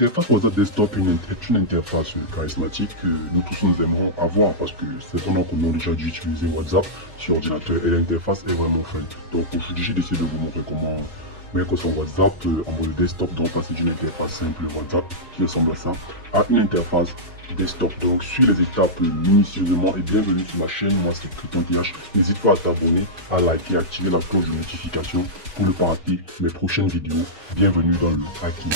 L'interface WhatsApp Desktop est une interface charismatique que nous tous nous aimerons avoir parce que certains d'entre nous ont déjà dû utiliser WhatsApp sur ordinateur et l'interface est vraiment fun. Donc aujourd'hui j'ai décidé de vous montrer comment mettre son WhatsApp en mode desktop, donc passer d'une interface simple WhatsApp qui ressemble à ça à une interface desktop. Donc suis les étapes minutieusement et bienvenue sur ma chaîne. Moi c'est Criton.th. N'hésite pas à t'abonner, à liker, à activer la cloche de notification pour ne pas rater mes prochaines vidéos. Bienvenue dans le hacking.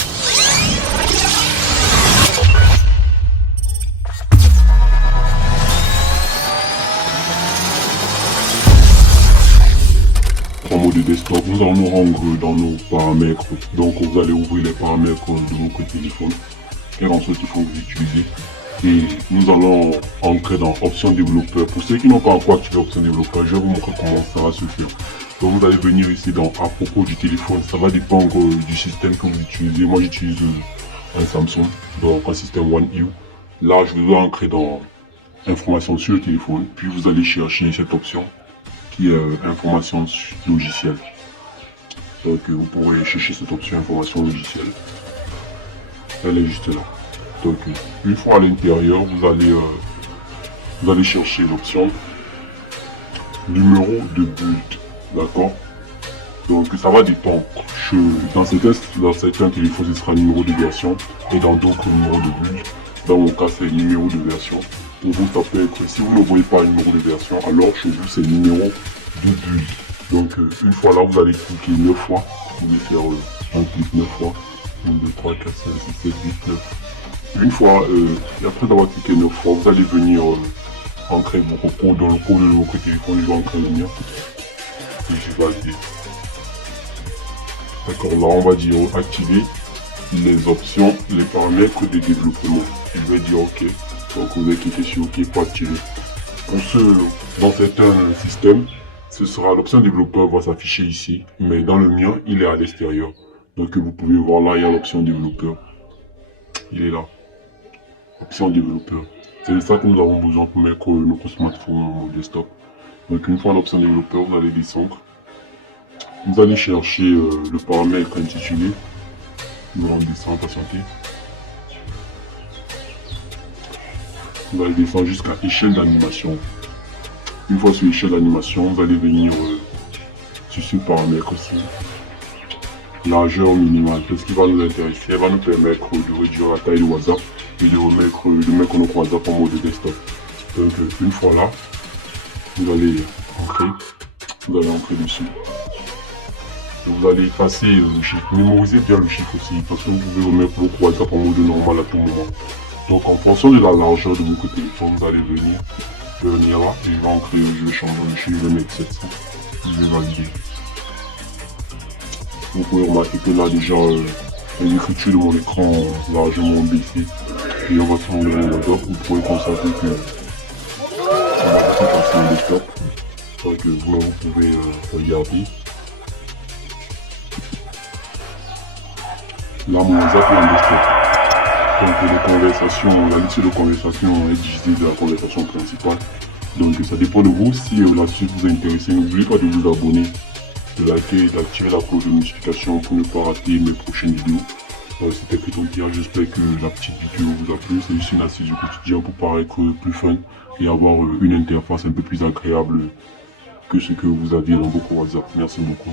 En mode desktop, nous allons nous rendre dans nos paramètres. Donc vous allez ouvrir les paramètres de votre téléphone, quel en soit qu'il faut vous utiliser. Et nous allons entrer dans option développeur. Pour ceux qui n'ont pas encore activé option développeur, je vais vous montrer comment ça va se faire. Donc vous allez venir ici dans à propos du téléphone. Ça va dépendre du système que vous utilisez. Moi j'utilise un Samsung, donc un système One U. Là je dois entrer dans information sur le téléphone. Puis vous allez chercher cette option qui est information logicielle. Donc vous pourrez chercher cette option information logicielle. Elle est juste là. Donc une fois à l'intérieur, vous allez chercher l'option numéro de build, d'accord. Donc ça va dépendre. Dans certains téléphones ce sera numéro de version et dans d'autres numéros de build. Dans mon cas c'est numéro de version. Pour vous ça peut être, si vous ne voyez pas un numéro de version, alors chez vous c'est numéro de build. Donc une fois là vous allez cliquer 9 fois. Vous pouvez faire un clic 9 fois. 1, 2, 3, 4, 5, 6, 7, 8, 9. Une fois, après avoir cliqué 9 fois, vous allez venir ancrer votre code dans le code de votre téléphone. Je vais ancrer le mien. Et je vais valider. D'accord, là on va dire activer les options, les paramètres de développement. Je vais dire OK. Donc vous allez cliquer sur OK pour activer. Dans certains systèmes, ce sera l'option développeur va s'afficher ici. Mais dans le mien, il est à l'extérieur. Donc vous pouvez voir là, il y a l'option développeur. Il est là. Option développeur. C'est de ça que nous avons besoin pour mettre notre smartphone au desktop. Donc une fois l'option développeur, vous allez descendre. Vous allez chercher le paramètre intitulé. Nous allons descendre, patienter. Vous allez descendre jusqu'à échelle d'animation. Une fois sur échelle d'animation, vous allez venir sur ce paramètre-ci. Largeur minimale, ce qui va nous intéresser, elle va nous permettre de réduire la taille de WhatsApp et de mettre notre WhatsApp en mode desktop. Donc une fois là, vous allez entrer dessus. Vous allez effacer le chiffre, mémorisez bien le chiffre aussi, parce que vous pouvez remettre votre WhatsApp en mode normal à tout moment. Donc en fonction de la largeur de votre téléphone, vous allez venir là, et je vais changer le chiffre, je vais mettre 700, je vais valider. Vous pouvez remarquer que là déjà l'écriture de mon écran largement baissé et on va sur mon WhatsApp. Vous pourrez constater que ça va beaucoup passer en desktop. Donc vous pouvez regarder. Là mon WhatsApp est en desktop. Donc les conversations, la liste de conversations est divisée de la conversation principale. Donc ça dépend de vous. Si la suite vous intéresse, n'oubliez pas de vous abonner, de liker et d'activer la cloche de notification pour ne pas rater mes prochaines vidéos. C'était Criton.th, j'espère que la petite vidéo vous a plu. C'est juste une astuce du quotidien pour paraître plus fun et avoir une interface un peu plus agréable que ce que vous aviez dans votre WhatsApp. Merci beaucoup.